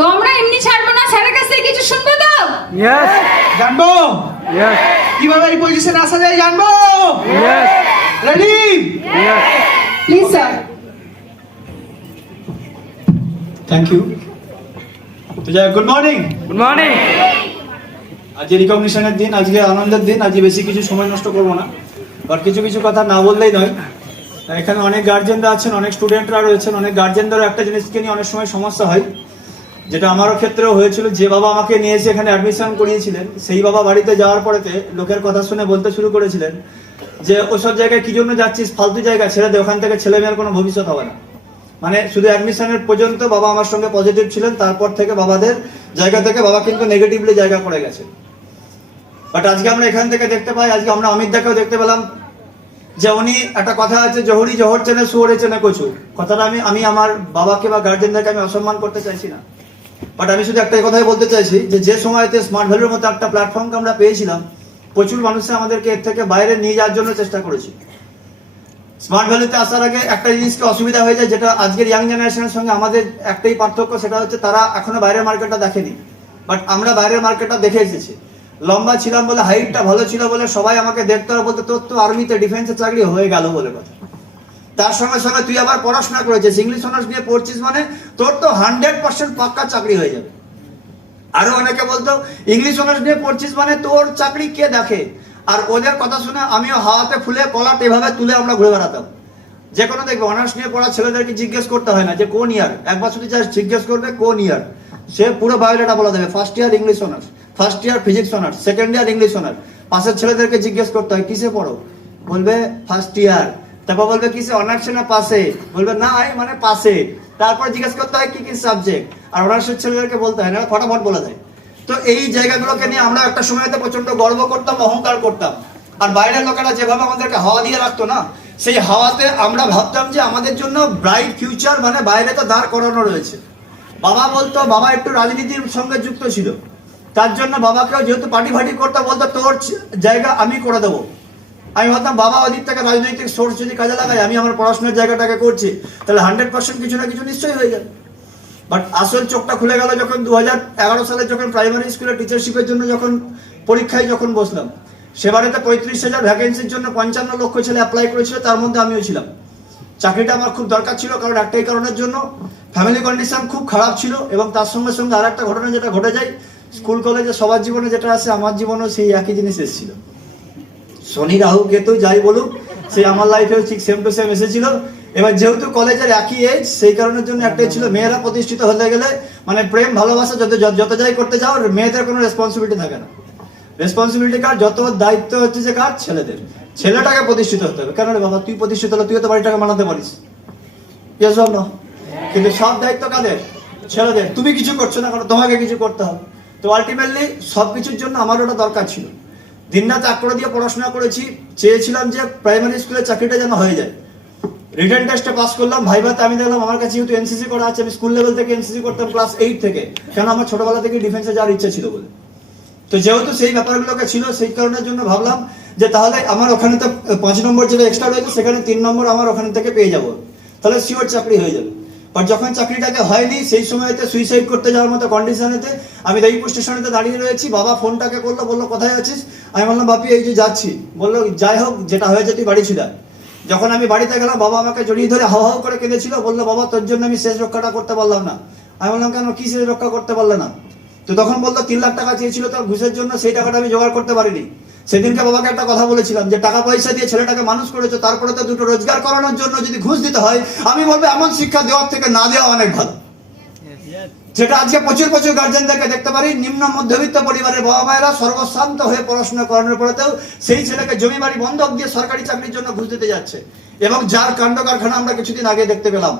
তো আমরা এমনি ছাড়বো না, স্যারের কাছ থেকে কিছু শুনবো তো? Yes. জানবো Yes. কিভাবে এই পজিশনে আসা যায়, জানবো। Yes. Ready? Yes. Please sir. Thank you. তো যাই, গুড মর্নিং। Good morning. আজকে রিকগনিশনের দিন, আজকে আনন্দের দিন। আজকে বেশি কিছু সময় নষ্ট করবো না, বাট কিছু কিছু কথা না বললেই নয়। এখানে অনেক গার্জেনরা আছেন, অনেক স্টুডেন্টরা রয়েছেন। অনেক গার্জেনদেরও একটা জিনিসকে নিয়ে অনেক সময় সমস্যা হয়, যেটা আমারও ক্ষেত্রেও হয়েছিল। যে বাবা আমাকে নিয়ে এসে এখানে অ্যাডমিশন করিয়েছিলেন, সেই বাবা বাড়িতে যাওয়ার পরেতে লোকের কথা শুনে বলতে শুরু করেছিলেন যে ওসব জায়গায় কি জন্য যাচ্ছিস, ফালতু জায়গা ছেড়ে দে, ওখান থেকে ছেলে মেয়ের কোনো ভবিষ্যৎ হবে না। মানে শুধু অ্যাডমিশনের পর্যন্ত বাবা আমার সঙ্গে পজিটিভ ছিলেন, তারপর থেকে বাবাদের জায়গা থেকে বাবা কিন্তু নেগেটিভলি জায়গা করে গেছে। বাট আজকে আমরা এখান থেকে দেখতে পাই, আজকে আমরা অমিত দাকেও দেখতে পেলাম যে উনি, একটা কথা আছে, জহুরি জহর চেনে শুয়োরে চেনে কচু। কথাটা আমি আমার বাবাকে বা গার্জেনদেরকে আমি অসম্মান করতে চাইছি না, বাট আমি শুধু একটাই কথাই বলতে চাইছি যে সময়তে স্মার্ট ভ্যালুর মতো একটা প্ল্যাটফর্মকে আমরা পেয়েছিলাম, প্রচুর মানুষে আমাদেরকে এর থেকে বাইরে নিয়ে যাওয়ার জন্য চেষ্টা করেছি। স্মার্ট ভ্যালুতে আসার আগে একটা জিনিসকে অসুবিধা হয়ে যায়, যেটা আজকের ইয়াং জেনারেশনের সঙ্গে আমাদের একটাই পার্থক্য, সেটা হচ্ছে তারা এখনো বাইরের মার্কেটটা দেখেনি, বাট আমরা বাইরের মার্কেটটা দেখে এসেছি। লম্বা ছিলাম বলে, হাইটটা ভালো ছিল বলে সবাই আমাকে দেখতে আর বলতে, তোর তো আর্মিতে ডিফেন্সে চাকরি হয়ে গেল বলে কথা। তার সঙ্গে সঙ্গে তুই আবার পড়াশোনা করেছিস, ইংলিশ অনার্স নিয়ে পড়ছিস, মানে তোর তো 100% পাক্কা চাকরি হয়ে যাবে। আরো অনেকে বলতো ইংলিশ অনার্স নিয়ে পড়ছিস মানে তোর চাকরি কে দেখে। আর ওদের কথা শুনে আমিও হাওয়াতে ফুলে কলাট এভাবে তুলে আমরা ঘুরে বেড়াতাম। যে কোনো দেখবে অনার্স নিয়ে পড়া ছেলেদেরকে জিজ্ঞেস করতে হয় না যে কোন ইয়ার, একবার শুধু জাস্ট জিজ্ঞেস করবে কোন ইয়ার, সে পুরো বায়োডাটা বলে দেবে। First year English honours, first year physics honours, second year English honours. পাশের ছেলেদেরকে জিজ্ঞেস করতে হয় কিসে পড়ো, বলবে ফার্স্ট ইয়ার। তারপর বলবে কিসে, অনার্সে না পাশে, বলবে না মানে পাশে। তারপর জিজ্ঞেস করতে হয় কি কি সাবজেক্ট, আর অনার্সের ছেলেদেরকে বলতে হয় না, ফটাফট বলে দেয়। তো এই জায়গাগুলোকে নিয়ে আমরা একটা সময়তে প্রচন্ড গর্ব করতাম, অহংকার করতাম। আর বাইরের লোকেরা যেভাবে আমাদেরকে হাওয়া দিয়ে রাখতো না, সেই হাওয়াতে আমরা ভাবতাম যে আমাদের জন্য ব্রাইট ফিউচার, মানে বাইরে তো দাঁড় করানো রয়েছে। বাবা বলতো, বাবা একটু রাজনীতির সঙ্গে যুক্ত ছিল, তার জন্য বাবাকেও যেহেতু পার্টি ফাটি করতে বলতো, তোর জায়গা আমি করে দেবো। আমি ভাবতাম বাবা ওদিক থেকে রাজনৈতিক সোর্স যদি কাজে লাগায়, আমি আমার পড়াশোনার জায়গাটাকে করছি, তাহলে 100% কিছু না কিছু নিশ্চয়ই হয়ে যাবে। বাট আসল চোখটা খুলে গেল যখন 2011 সালে যখন প্রাইমারি স্কুলে টিচারশিপের জন্য যখন পরীক্ষায় যখন বসলাম। সেবারেতে 35,000 ভ্যাকেন্সির জন্য 55 লক্ষ ছেলে অ্যাপ্লাই করেছিল, তার মধ্যে আমিও ছিলাম। চাকরিটা আমার খুব দরকার ছিল, কারণ একটাই কারণের জন্য, ফ্যামিলি কন্ডিশন খুব খারাপ ছিল। এবং তার সঙ্গে সঙ্গে আর একটা ঘটনা যেটা ঘটে যায়, স্কুল কলেজে সবার জীবনে যেটা আছে, আমার জীবনেও সেই একই জিনিস এসেছিল। শনি রাহু কেতু যাই বলুক, সে আমার লাইফেও ঠিক সেম টু সেম এসেছিল। এবার যেহেতু কলেজের একই এজ, সেই কারণের জন্য একটাই ছিল, মেয়েরা প্রতিষ্ঠিত হতে গেলে মানে প্রেম ভালোবাসা যত যাই করতে যাও, মেয়েদের কোনো রেসপন্সিবিলিটি থাকে না। রেসপন্সিবিলিটি কার, যত দায়িত্ব হচ্ছে যে কার, ছেলেদের। ছেলেটাকে প্রতিষ্ঠিত হতে হবে। কেন রে বাবা, তুই প্রতিষ্ঠিত হলে তুইও তো বাড়িটাকে মানাতে পারিস, এসব না। কিন্তু সব দায়িত্ব কাদের, ছেলেদের। তুমি কিছু করছো না, কারণ তোমাকে কিছু করতে হবে। তো আলটিমেটলি সবকিছুর জন্য আমার ওটা দরকার ছিল। দিনরাত এক করে দিয়ে পড়াশোনা করেছি, চেয়েছিলাম যে প্রাইমারি স্কুলের চাকরিটা যেন হয়ে যায়। রিটেন টেস্টে পাস করলাম, ভাইভাতে আমি দেখলাম আমার কাছে যেহেতু এনসিসি করা আছে, আমি স্কুল লেভেল থেকে এনসিসি করতাম ক্লাস 8 থেকে, কেন আমার ছোটবেলা থেকে ডিফেন্সে যাওয়ার ইচ্ছা ছিল বলে। তো যেহেতু সেই ব্যাপারগুলোকে ছিল, সেই কারণের জন্য ভাবলাম যে তাহলে আমার ওখানে তো 5 নম্বর যেটা এক্সট্রা রয়েছে, সেখানে 3 নম্বর আমার ওখানে থেকে পেয়ে যাবো, তাহলে শিওর চাকরি হয়ে যাবে। বাট যখন চাকরিটাকে হয়নি, সেই সময়তে সুইসাইড করতে যাওয়ার মতো কন্ডিশনেতে আমি দেবীপুর স্টেশনেতে দাঁড়িয়ে রয়েছি। বাবা ফোনটাকে করলো, বললো কোথায় আছিস। আমি বললাম বাপি এই যে যাচ্ছি। বললো যাই হোক, যেটা হয়েছে তুই বাড়ি ছিল। যখন আমি বাড়িতে গেলাম, বাবা আমাকে জড়িয়ে ধরে হাও হাও করে কেঁদেছিল, বললো বাবা তোর জন্য আমি শেষ রক্ষাটা করতে পারলাম না। আমি বললাম কেন, কি শেষ রক্ষা করতে পারলে না। তো তখন বলতো 3 লাখ টাকা চেয়েছিল তার ঘুষের জন্য, সেই টাকাটা আমি জোগাড় করতে পারিনি। সেদিনকে বাবাকে একটা কথা বলেছিলাম যে টাকা পয়সা দিয়ে ছেলেটাকে মানুষ করেছো, তারপরে তো দুটো রোজগার করানোর জন্য যদি ঘুষ দিতে হয়, আমি বলবো এমন শিক্ষা দেওয়ার থেকে না দেওয়া অনেক ভালো। যেটা আজকে প্রচুর প্রচুর গার্জেনদেরকে দেখতে পারি, নিম্ন মধ্যবিত্ত পরিবারের বাবা মায়েরা সর্বশান্ত হয়ে পড়াশোনা করানোর পরেতেও সেই ছেলেকে জমি বাড়ি বন্ধক দিয়ে সরকারি চাকরির জন্য ঘুষ দিতে যাচ্ছে, এবং যার কাণ্ড কারখানা আমরা কিছুদিন আগে দেখতে পেলাম।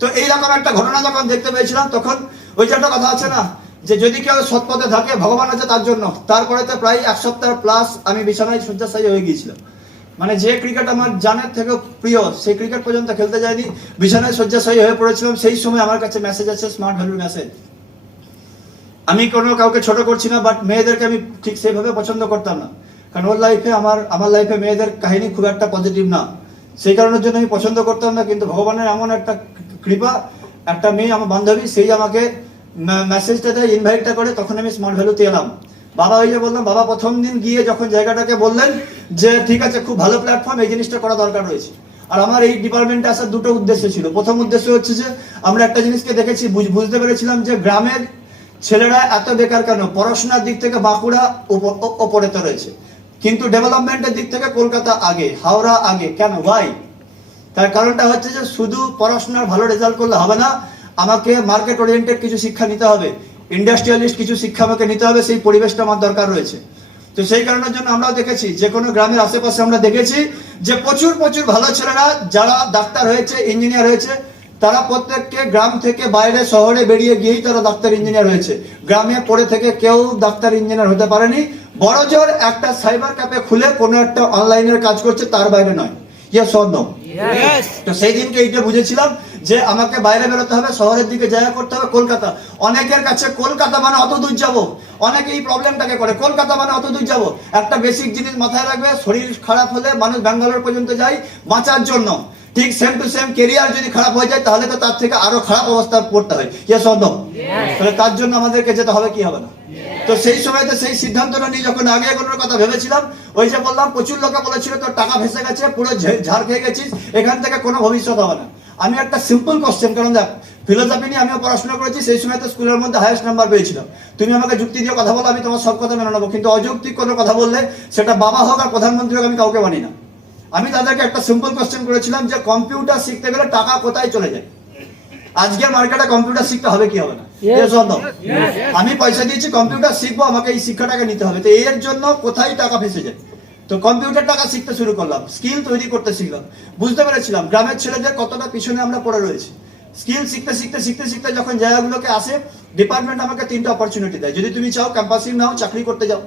তো এইরকম একটা ঘটনা যখন দেখতে পেয়েছিলাম, তখন ওই যে একটা কথা আছে না, যে যদি কেউ সৎ পথে থাকে ভগবান আছে তার জন্য। তারপরে তো প্রায় 1 সপ্তাহ প্লাস আমি বিছানায় শয্যাশায়ী হয়ে গিয়েছিলাম। মানে যে ক্রিকেট আমার জানের থেকে প্রিয়, সেই ক্রিকেট পর্যন্ত খেলতে যায়নি, বিছানায় শয্যাশায়ী হয়ে পড়েছিলাম। সেই সময় আমার কাছে মেসেজ আছে, স্মার্ট ভ্যালুর মেসেজ। আমি কোনো কাউকে ছোট করছি না, বাট মেয়েদেরকে আমি ঠিক সেইভাবে পছন্দ করতাম না, কারণ ওর লাইফে আমার লাইফে মেয়েদের কাহিনী খুব একটা পজিটিভ না, সেই কারণের জন্য আমি পছন্দ করতাম না। কিন্তু ভগবানের এমন একটা কৃপা, একটা মেয়ে আমার বান্ধবী, সেই আমাকে মেসেজটাতে ইনভাইটটা করে তখন আমি স্মার্ট ভ্যালুতে এলাম। বাবা ওই যে বললাম, বাবা প্রথম দিন গিয়ে যখন জায়গাটাকে বললেন যে ঠিক আছে খুব ভালো প্ল্যাটফর্ম, এই জিনিসটা করা দরকার রয়েছে। আর আমার এই ডিপার্টমেন্টে আসার দুটো উদ্দেশ্য ছিল। প্রথম উদ্দেশ্য হচ্ছে যে আমরা একটা জিনিসকে দেখেছি, বুঝতে পেরেছিলাম যে গ্রামের ছেলেরা এত বেকার কেন। পড়াশোনার দিক থেকে বাঁকুড়া ওপরে তো রয়েছে, কিন্তু ডেভেলপমেন্টের দিক থেকে কলকাতা আগে, হাওড়া আগে। কেন, ভাই? তার কারণটা হচ্ছে যে শুধু পড়াশোনার ভালো রেজাল্ট করলে হবে না, আমাকে মার্কেট ওরিয়েন্টেড কিছু শিক্ষা নিতে হবে, ইন্ডাস্ট্রিয়ালিস্ট কিছু শিক্ষা আমাকে নিতে হবে, সেই পরিবেশটা আমার দরকার রয়েছে। তো সেই কারণের জন্য আমরাও দেখেছি যে কোনো গ্রামের আশেপাশে আমরা দেখেছি যে প্রচুর প্রচুর ভালো ছেলেরা যারা ডাক্তার হয়েছে, ইঞ্জিনিয়ার হয়েছে, তারা প্রত্যেককে গ্রাম থেকে বাইরে শহরে বেরিয়ে গিয়েই তারা ডাক্তার ইঞ্জিনিয়ার হয়েছে। গ্রামে পড়ে থেকে কেউ ডাক্তার ইঞ্জিনিয়ার হতে পারেনি। বড় জোর একটা সাইবার ক্যাফে খুলে কোনো একটা অনলাইনের কাজ করছে, তার বাইরে নয়। Yes or no? তো সেই দিনকে এইটা বুঝেছিলাম যে আমাকে বাইরে বেরোতে হবে, শহরের দিকে জায়গা করতে হবে। কলকাতা, অনেকের কাছে কলকাতা মানে অত দূর যাবো, অনেকে এই প্রবলেমটাকে করে, কলকাতা মানে অত দূর যাবো। একটা বেসিক জিনিস মাথায় রাখবে, শরীর খারাপ হলে মানুষ ব্যাঙ্গালোর পর্যন্ত যায় বাঁচার জন্য। ঠিক সেম টু সেম কেরিয়ার যদি খারাপ হয়ে যায় তাহলে তো তার থেকে আরো খারাপ অবস্থা পড়তে হয়। Yes or no? তাহলে তার জন্য আমাদেরকে যেতে হবে, কি হবে না। তো সেই সময়তে সেই সিদ্ধান্তটা নিয়ে যখন আগে এগোনোর কথা ভেবেছিলাম, ওই যে বললাম প্রচুর লোকে বলেছিল তোর টাকা ভেসে গেছে, পুরো ঝাড় খেয়ে গেছিস, এখান থেকে কোনো ভবিষ্যৎ হবে না। আমি একটা সিম্পল কোশ্চেন, কারণ দেখ ফিলোসফি নিয়ে আমিও পড়াশোনা করেছি, সেই সময় তো স্কুলের মধ্যে হাইয়েস্ট নাম্বার পেয়েছিলাম। তুমি আমাকে যুক্তি দিয়ে কথা বলো, আমি তোমার সব কথা মেনে নেবো, কিন্তু অযৌক্তিক কোনো কথা বললে, সেটা বাবা হোক আর প্রধানমন্ত্রী হোক, আমি কাউকে মানি না। আমি তাদেরকে একটা সিম্পল কোশ্চেন করেছিলাম যে কম্পিউটার শিখতে গেলে টাকা কোথায় চলে যায়? আজকে মার্কেটে কম্পিউটার শিখতে হবে কি হবে না? আমি পয়সা দিয়েছি কম্পিউটার শিখবো, আমাকে এই শিক্ষাটাকে নিতে হবে, তো এর জন্য কোথায় টাকা ফেসে যায়? তো কম্পিউটার টাকা শিখতে শুরু করলাম, স্কিল তৈরি করতে শিখলাম, বুঝতে পেরেছিলাম গ্রামের ছেলেদের কতটা পিছনে আমরা পড়ে রয়েছি। স্কিল শিখতে শিখতে শিখতে শিখতে যখন জায়গাগুলোকে আসে, ডিপার্টমেন্ট আমাকে 3টা অপরচুনিটি দেয়। যদি তুমি চাও ক্যাম্পাসিং নাও, চাকরি করতে যাও।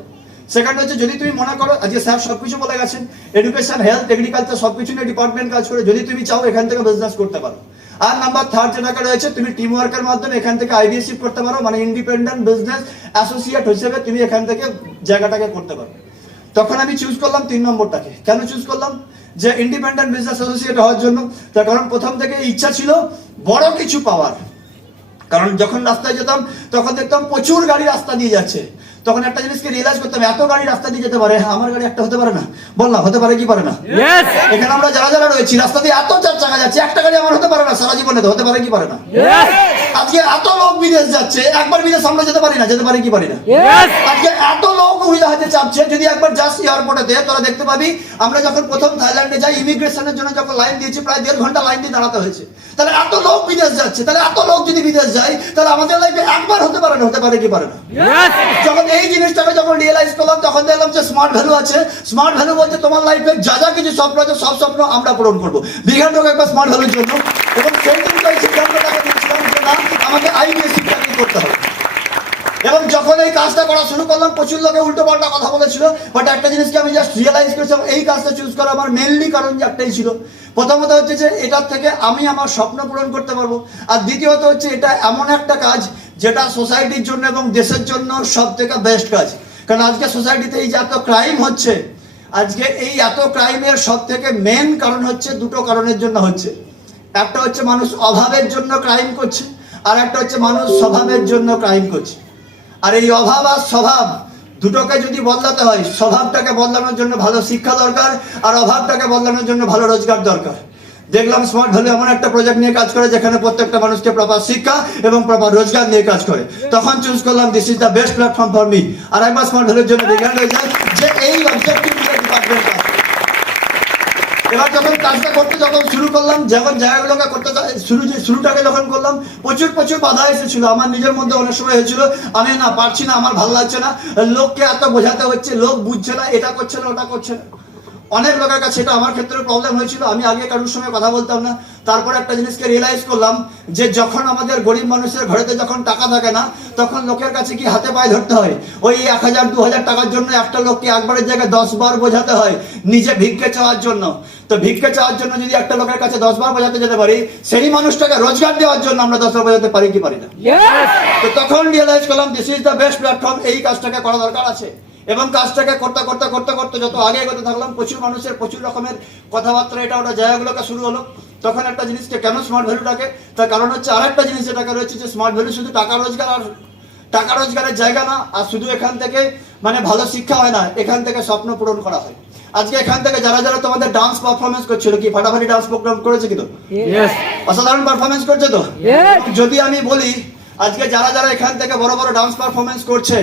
সেকেন্ড হচ্ছে যদি তুমি মনে করো, আজকে স্যার সবকিছু বলে গেছেন, এডুকেশন, হেলথ, এগ্রিকালচার সবকিছু নিয়ে ডিপার্টমেন্ট কাজ করে, যদি তুমি চাও এখান থেকে বিজনেস করতে পারো। আর নাম্বার 3 যেটাকে রয়েছে, তুমি টিম ওয়ার্কের মাধ্যমে এখান থেকে আইডিএসিপ করতে পারো, মানে ইন্ডিপেন্ডেন্ট বিজনেস অ্যাসোসিয়েট হিসেবে তুমি এখান থেকে জায়গাটাকে করতে পারো। তখন আমি চুজ করলাম 3 নম্বরটাকে। কেন চুজ করলাম? যে ইন্ডিপেন্ডেন্ট বিজনেস অ্যাসোসিয়েট হওয়ার জন্য। তার কারণ প্রথম থেকে ইচ্ছা ছিল বড় কিছু পাওয়ার। কারণ যখন রাস্তায় যেতাম তখন দেখতাম প্রচুর গাড়ি রাস্তা দিয়ে যাচ্ছে, তখন একটা জিনিসকে রিয়েলাইজ করতাম, এত গাড়ি রাস্তা দিয়ে যেতে পারে, আমার গাড়ি একটা হতে পারে না? বললাম হতে পারে কি পারে না? এখানে আমরা যারা যারা রয়েছি রাস্তা দিয়ে এত 4 চাকা যাচ্ছে, একটা গাড়ি আমার হতে পারে না সারা জীবনে? তো হতে পারে কি পারে না? আজকে এত লোক বিদেশ যাচ্ছে, একবার বিদেশ আমরা যেতে পারি না? যেতে পারি কি পারি না? আজকে এত লোক উইলাহাতে চাপছে, যদি একবার যাস এয়ারপোর্টেতে তোরা দেখতে পাবি, আমরা যখন প্রথম থাইল্যান্ডে যাই, ইমিগ্রেশনের জন্য যখন লাইন দিয়েছি, প্রায় 1.5 ঘন্টা লাইন দিয়ে দাঁড়াতে হয়েছে। তাহলে এত লোক বিদেশ যাচ্ছে, তাহলে এত লোক যদি বিদেশ যায়, তাহলে আমাদের লাইফে একবার হতে পারে না? হতে পারে কি পারে না? যখন এই জিনিসটাকে যখন রিয়েলাইজ করলাম, তখন দেখলাম যে স্মার্ট ভ্যালু আছে। স্মার্ট ভ্যালু বলতে তোমার লাইফে যা যা কিছু স্বপ্ন আছে, সব স্বপ্ন আমরা পূরণ করবো, বিজ্ঞান হোক একবার স্মার্ট ভ্যালুর জন্য। এবং সেই দিনটা এই সিদ্ধান্তটাকে নিয়েছিলাম যে না, আমাকে আইবিএসসি চাকরি করতে হবে। এবং যখন এই কাজটা করা শুরু করলাম, প্রচুর লোকে উল্টো পাল্টা কথা বলেছিল, বাট একটা জিনিসকে আমি জাস্ট রিয়েলাইজ করেছিলাম, এই কাজটা চুজ করা আমার মেনলি কারণ যে একটাই ছিল। প্রথমত হচ্ছে যে এটার থেকে আমি আমার স্বপ্ন পূরণ করতে পারবো, আর দ্বিতীয়ত হচ্ছে এটা এমন একটা কাজ যেটা সোসাইটির জন্য এবং দেশের জন্য সব থেকে বেস্ট কাজ। কারণ আজকে সোসাইটিতে এই যে এত ক্রাইম হচ্ছে, আজকে এই এত ক্রাইমের সব থেকে মেন কারণ হচ্ছে, 2টো কারণের জন্য হচ্ছে। একটা হচ্ছে মানুষ অভাবের জন্য ক্রাইম করছে, আর একটা হচ্ছে মানুষ স্বভাবের জন্য ক্রাইম করছে। আর এই অভাব আর স্বভাব দুটোকে যদি বদলাতে হয়, স্বভাবটাকে বদলানোর জন্য ভালো শিক্ষা দরকার, আর অভাবটাকে বদলানোর জন্য ভালো রোজগার দরকার। দেখলাম স্মার্ট ভ্যালু এমন একটা প্রজেক্ট নিয়ে কাজ করে যেখানে প্রত্যেকটা মানুষকে প্রপার শিক্ষা এবং প্রপার রোজগার নিয়ে কাজ করে। তখন চুজ করলাম this is the best platform for me. আর একবার স্মার্ট ভ্যালুর জন্য বিজ্ঞান হয়ে যায় যে এই অবজেক্টিভ নিয়ে ডিপার্টমেন্ট কাজ। এবার যখন কাজটা করতে যখন শুরু করলাম, যখন জায়গাগুলোকে করতে শুরুটাকে যখন করলাম, প্রচুর প্রচুর বাধা এসেছিল। আমার নিজের মধ্যে অনেক সময় হয়েছিল আমি না পারছি না, আমার ভালো লাগছে না, লোককে এত বোঝাতে হচ্ছে, লোক বুঝছে না, এটা করছে না, ওটা করছে না। অনেক লোকের কাছে এটা আমার ক্ষেত্রে প্রবলেম হয়েছিল। আমি আগে কারোর সঙ্গে কথা বলতাম না। তারপর একটা জিনিসকে রিয়েলাইজ করলাম যে যখন আমাদের গরিব মানুষের ঘরেতে যখন টাকা থাকে না, তখন লোকের কাছে কি হাতে পায়ে ধরতে হয়। ওই 1000 2000 টাকার জন্য একটা লোককে একবারের জায়গায় 10 বার বোঝাতে হয় নিজে ভিক্ষে চাওয়ার জন্য। তো ভিক্ষে চাওয়ার জন্য যদি একটা লোকের কাছে 10 বার বোঝাতে যেতে পারি, সেই মানুষটাকে রোজগার দেওয়ার জন্য আমরা 10 বার বোঝাতে পারি কি পারি না? তো তখন রিয়েলাইজ করলাম this is the best platform, এই কাজটাকে করা দরকার আছে। এবং কাজটাকে করতে করতে করতে করতে যত আগে এগোতে থাকলাম, প্রচুর মানুষের প্রচুর রকমের কথাবার্তা এটা ওটা জায়গাগুলোকে শুরু হলো। তখন একটা জিনিসকে কেন স্মার্ট ভ্যালু ডাকে, তার কারণ হচ্ছে আরেকটা জিনিস যেটাকে রয়েছে যে স্মার্ট ভ্যালু শুধু টাকা রোজগার আর টাকা রোজগারের জায়গা না, আর শুধু এখান থেকে মানে ভালো শিক্ষা হয় না, এখান থেকে স্বপ্ন পূরণ করা হয়। আজকে এখান থেকে যারা যারা তোমাদের ডান্স পারফরমেন্স করছিল, কি ফাটাফাটি ডান্স প্রোগ্রাম করেছে কিন্তু Yes. অসাধারণ পারফরমেন্স করছে তো। Yes. যদি আমি বলি আজকে যারা যারা এখান থেকে বড় বড় ডান্স পারফরমেন্স করছে,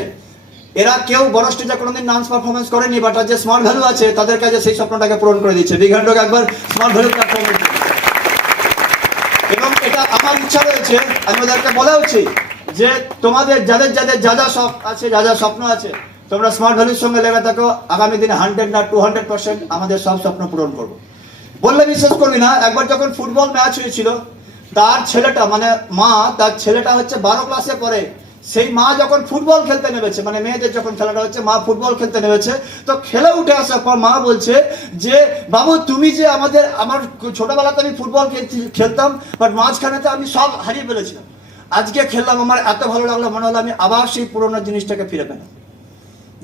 এরা কেউ বড় স্টেজে কোনোদিন ডান্স পারফরমেন্স করেনি, বাট যে স্মার্ট ভ্যালু আছে তাদের কাছে সেই স্বপ্নটাকে পূরণ করে দিচ্ছে। বিগ হ্যান্ড একবার স্মার্ট ভ্যালু পারফরমেন্স। এবং এটা আমার ইচ্ছা রয়েছে, আমি ওদেরকে বলা উচিত যে তোমাদের যাদের যাদের যা যা শখ আছে, যা যা স্বপ্ন আছে, তোমরা স্মার্ট ভ্যালুর সঙ্গে লেগে থাকো। আগামী দিনে 100 না 200% আমাদের সব স্বপ্ন পূরণ করবো। বললে বিশ্বাস করবি না, একবার যখন ফুটবল ম্যাচ হয়েছিল, তার ছেলেটা মানে মা, তার ছেলেটা হচ্ছে 12 ক্লাসে পড়ে, সেই মা যখন ফুটবল খেলতে নেমেছে, মানে মেয়েদের যখন খেলাটা হচ্ছে, মা ফুটবল খেলতে নেমেছে, তো খেলে উঠে আসার পর মা বলছে যে বাবু তুমি যে আমার ছোটবেলাতে আমি ফুটবল খেলতাম, বাট মাঝখানেতে আমি সব হারিয়ে ফেলেছিলাম, আজকে খেললাম, আমার এত ভালো লাগলো, মনে হলো আমি আবার সেই পুরোনো জিনিসটাকে ফিরে পেলাম।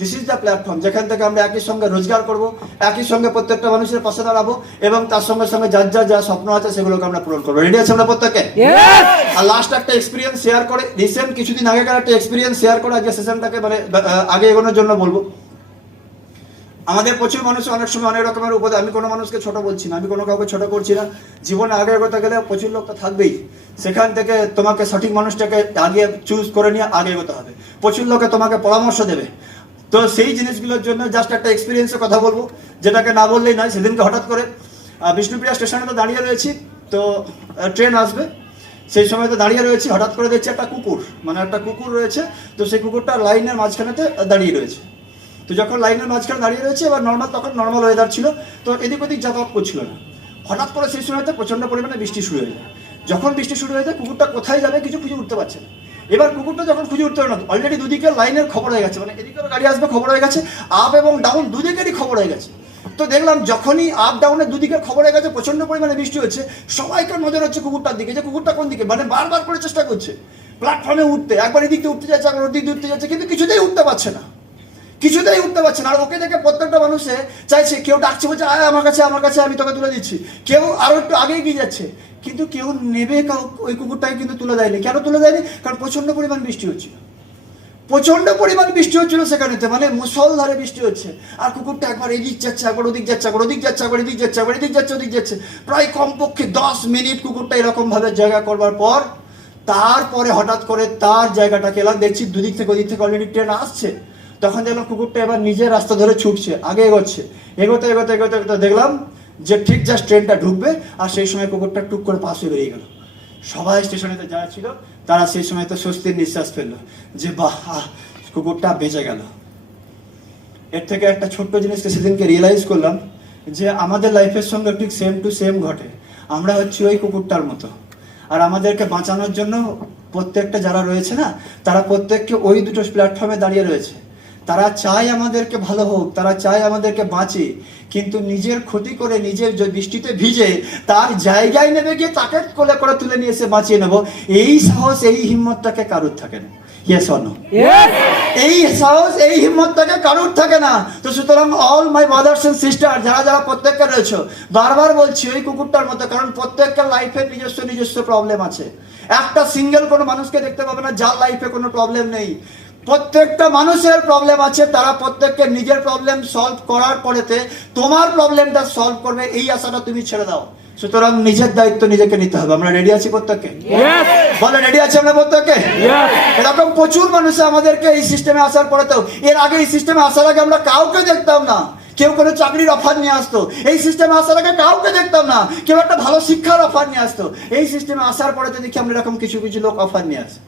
দিস ইজ দ্য প্ল্যাটফর্ম যেখান থেকে আমরা একই সঙ্গে রোজগার করব, একই সঙ্গে প্রত্যেকটা মানুষের পাশে দাঁড়াবো, এবং তার সঙ্গে সঙ্গে যার যা যা স্বপ্ন আছে সেগুলোকে আমরা পূরণ করবো। রেডি আছে আমরা প্রত্যেকে? আর লাস্ট একটা এক্সপিরিয়েন্স শেয়ার করে, রিসেন্ট কিছুদিন আগেকার একটা এক্সপিরিয়েন্স শেয়ার করে আজকে সেশনটাকে মানে আগে এগোনোর জন্য বলবো। আমাদের প্রচুর মানুষ অনেক সময় অনেক রকমের উপদেশ, আমি কোনো মানুষকে ছোট বলছি না, আমি কোনো কাউকে ছোট করছি না। জীবনে আগে এগোতে গেলে প্রচুর লোক তো থাকবেই, সেখান থেকে তোমাকে সঠিক মানুষটাকে আগে চুজ করে নিয়ে আগে এগোতে হবে। প্রচুর লোকে তোমাকে পরামর্শ দেবে, তো সেই জিনিসগুলোর জন্য জাস্ট একটা এক্সপিরিয়েন্সের কথা বলবো, যেটাকে না বললেই নয়। সেদিনকে হঠাৎ করে বিষ্ণুপ্রিয়া স্টেশনে তো দাঁড়িয়ে রয়েছি, তো ট্রেন আসবে, সেই সময় তো দাঁড়িয়ে রয়েছি, হঠাৎ করে দেখছি একটা কুকুর রয়েছে, তো সেই কুকুরটা লাইনের মাঝখানেতে দাঁড়িয়ে রয়েছে। তো যখন লাইনের মাঝখানে দাঁড়িয়ে রয়েছে, এবার তখন নর্মাল ওয়েদার ছিল, তো এদিক ওদিক যাতায়াত করছিল না। হঠাৎ করে সেই সময়তে প্রচণ্ড পরিমাণে বৃষ্টি শুরু হয়ে যায়। যখন বৃষ্টি শুরু হয়ে যায়, কুকুরটা কোথায় যাবে কিছু খুঁজে উঠতে পারছে না। এবার কুকুরটা যখন খুঁজে উঠতে পারে না, অলরেডি দুদিকে লাইনের খবর হয়ে গেছে, মানে এদিকেও গাড়ি আসবে খবর হয়ে গেছে, আপ এবং ডাউন দুদিকেরই খবর হয়ে গেছে। তো দেখলাম যখনই আপ ডাউনের দুদিকের খবর হয়ে গেছে, প্রচণ্ড পরিমাণে বৃষ্টি হচ্ছে, সবাইকার নজর হচ্ছে কুকুরটার দিকে, যে কুকুরটা কোন দিকে, মানে বারবার করে চেষ্টা করছে প্ল্যাটফর্মে উঠতে, একবার এদিক দিয়ে উঠতে যাচ্ছে, একবার ওদিক দিয়ে উঠতে যাচ্ছে, কিন্তু কিছুতেই উঠতে পারছে না। আর ওকে দেখে প্রত্যেকটা মানুষে চাইছে, কেউ ডাকছে, বলছে আয় আমার কাছে, আমি তোকে তুলে দিচ্ছি, কেউ আরো একটু আগে এগিয়ে যাচ্ছে, কিন্তু কেউ নেবে ওই কুকুরটাকে কিন্তু তুলে দেয়নি। কেন তুলে দেয়নি? কারণ প্রচন্ড পরিমাণ বৃষ্টি হচ্ছিল সেখানেতে, মানে মুষলধারে বৃষ্টি হচ্ছে, আর কুকুরটা একবার এদিক যাচ্ছে, একবার ওদিক যাচ্ছে, একবার ওদিক যাচ্ছে, একবার এদিক যাচ্ছে, একবার এদিক যাচ্ছে, ওদিক যাচ্ছে, প্রায় কমপক্ষে 10 মিনিট কুকুরটা এরকম ভাবে জায়গা করবার পর, তারপরে হঠাৎ করে তার জায়গাটাকে এলাম, দেখছি দুদিক থেকে ওদিক থেকে অলরেডি ট্রেন আসছে। তখন দেখলাম কুকুরটা এবার নিজের রাস্তা ধরে ছুটছে, আগে এগোতে দেখলাম যে ঠিক জাস্ট ট্রেনটা ঢুকবে, আর সেই সময় কুকুরটা টুক করে পাশে বেরিয়ে গেল। সবাই স্টেশনেতে যারা ছিল তারা সেই সময় তো স্বস্তির নিঃশ্বাস ফেললো, যে বাহ কুকুরটা বেঁচে গেল। এর থেকে একটা ছোট্ট জিনিসকে সেদিনকে রিয়েলাইজ করলাম, যে আমাদের লাইফের সঙ্গে ঠিক সেম টু সেম ঘটে। আমরা হচ্ছি ওই কুকুরটার মতো, আর আমাদেরকে বাঁচানোর জন্য প্রত্যেকটা যারা রয়েছে না, তারা প্রত্যেককে ওই দুটো প্ল্যাটফর্মে দাঁড়িয়ে রয়েছে। তারা চায় আমাদেরকে ভালো হোক, তারা চায় আমাদেরকে বাঁচে, কিন্তু নিজের ক্ষতি করে, নিজের বৃষ্টিতে ভিজে তার জায়গায় নেবে গিয়ে তাকে কোলে করে তুলে নিয়ে এসে বাঁচিয়ে নেবো, এই সাহস এই হিম্মতটাকে কারুর থাকে না। Yes or no? এই সাহস এই হিম্মতটাকে কারুর থাকে না। তো সুতরাং all my brothers and sister, যারা যারা প্রত্যেককে রয়েছে, বারবার বলছি ওই কুকুরটার মতো, কারণ প্রত্যেকটা লাইফের নিজস্ব প্রবলেম আছে। একটা সিঙ্গেল কোনো মানুষকে দেখতে পাবে না যার লাইফে কোনো প্রবলেম নেই। প্রত্যেকটা মানুষের প্রবলেম আছে, তারা প্রত্যেককে নিজের প্রবলেম সলভ করার পরেতে তোমার প্রবলেমটা সলভ করবে, এই আশাটা তুমি ছেড়ে দাও। সুতরাং নিজের দায়িত্ব নিজেকে নিতে হবে। আমরা রেডি আছি প্রত্যেককে? বলে রেডি আছি আমরা প্রত্যেককে? এরকম প্রচুর মানুষ আমাদেরকে এই সিস্টেমে আসার পরেতেও, এর আগে এই সিস্টেমে আসার আগে আমরা কাউকে দেখতাম না কেউ কোনো চাকরির অফার নিয়ে আসতো, এই সিস্টেমে আসার আগে কাউকে দেখতাম না কেউ একটা ভালো শিক্ষার অফার নিয়ে আসতো। এই সিস্টেমে আসার পরে তো দেখি আমরা এরকম কিছু লোক অফার নিয়ে আসে,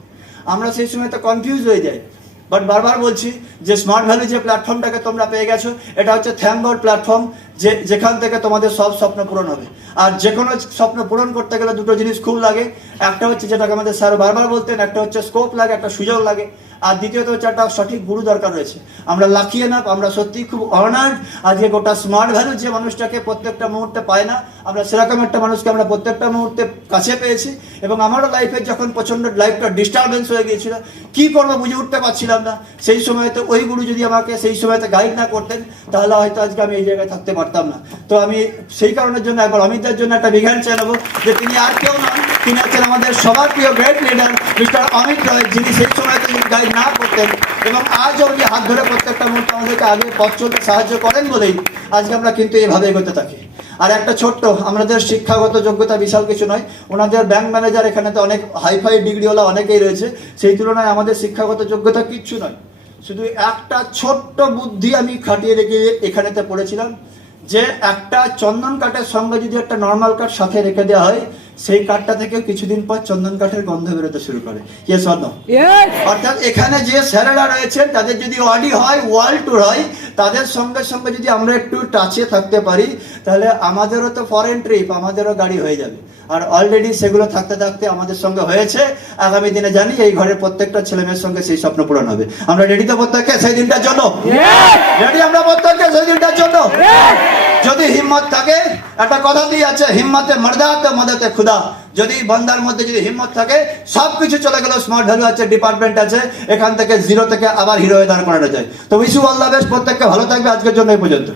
আমরা সেই সময় তো কনফিউজ হয়ে যাই। বাট বারবার বলছি যে স্মার্ট ভ্যালু যে প্ল্যাটফর্মটাকে তোমরা পেয়ে গেছো, এটা হচ্ছে থ্যাঙ্ক গড প্ল্যাটফর্ম, যেখান থেকে তোমাদের সব স্বপ্ন পূরণ হবে। আর যে কোনো স্বপ্ন পূরণ করতে গেলে দুটো জিনিস খুব লাগে, একটা হচ্ছে যেটাকে আমাদের স্যার বারবার বলতেন, একটা হচ্ছে স্কোপ লাগে, একটা সুযোগ লাগে, আর দ্বিতীয়ত হচ্ছে একটা সঠিক গুরু দরকার রয়েছে। আমরা লাকি এনাফ, আমরা সত্যি খুব অনার্ড আজকে গোটা স্মার্ট ভ্যালু যে মানুষটাকে প্রত্যেকটা মুহূর্তে পায় না, আমরা সেরকম একটা মানুষকে আমরা প্রত্যেকটা মুহূর্তে কাছে পেয়েছি। এবং আমারও লাইফে যখন প্রচণ্ড লাইফটা ডিস্টারবেন্স হয়ে গিয়েছিল, কি করবো বুঝে উঠতে পারছিলাম না, সেই সময়তে ওই গুরু যদি আমাকে সেই সময়তে গাইড না করতেন, তাহলে হয়তো আজকে আমি এই জায়গায় থাকতে পারতাম। পারতাম না। তো আমি সেই কারণের জন্য একবার অমিতের জন্য একটা বিঘ্ন চাই নেবো, যে তিনি আর কেউ নন, তিনি হচ্ছেন আমাদের সবার প্রিয় গ্রেট লিডার মিস্টার অমিত রয়, যিনি সেই সময়তে গাইড না করতেন এবং আজও উনি হাত ধরে প্রত্যেকটা মুহূর্তে আমাদেরকে আগে পথ চলতে সাহায্য করেন বলেই আজকে আমরা কিন্তু এভাবে এগোতে থাকি। আর একটা ছোট্ট, আমাদের শিক্ষাগত যোগ্যতা বিশাল কিছু নয়, ওনাদের ব্যাংক ম্যানেজার এখানে তো অনেক হাইফাই ডিগ্রিওয়ালা অনেকেই রয়েছে, সেই তুলনায় আমাদের শিক্ষাগত যোগ্যতা কিচ্ছু নয়। শুধু একটা ছোট্ট বুদ্ধি আমি খাটিয়ে রেখে এখানেতে পড়েছিলাম, যে একটা চন্দন কাঠের সঙ্গে যদি একটা নর্মাল কাঠ সাথে রেখে দেওয়া হয়, সেই কাঠটা থেকে কিছুদিন পর চন্দন কাঠের গন্ধ বেরোতে শুরু করে। Yes or no? অর্থাৎ এখানে যে স্যারেরা রয়েছেন তাদের যদি অডি হয়, ওয়ার্ল্ড ট্যুর হয়, তাদের সঙ্গে সঙ্গে যদি আমরা একটু টাচে থাকতে পারি, তাহলে আমাদেরও তো ফরেন ট্রিপ, আমাদেরও গাড়ি হয়ে যাবে। আর অলরেডি সেগুলো থাকতে থাকতে আমাদের সঙ্গে হয়েছে। আগামী দিনে জানি এই ঘরের প্রত্যেকটা ছেলে মেয়ের সঙ্গে সেই স্বপ্ন পূরণ হবে। আমরা রেডি তো প্রত্যেককে সেই দিনটার জন্য? রেডি আমরা প্রত্যেককে সেই দিনটার জন্য? যদি হিম্মত থাকে, একটা কথা দিয়ে আছে, হিম্মতে মর্দা তো মদতে খুদা। যদি বান্দার মধ্যে যদি হিম্মত থাকে, সবকিছু চলে গেল, স্মার্ট ভ্যালু আছে, ডিপার্টমেন্ট আছে, এখান থেকে জিরো থেকে আবার হিরো হয়ে দাঁড় করানো যায়। তো wish you all the best, প্রত্যেককে ভালো থাকবে। আজকের জন্য এই পর্যন্ত।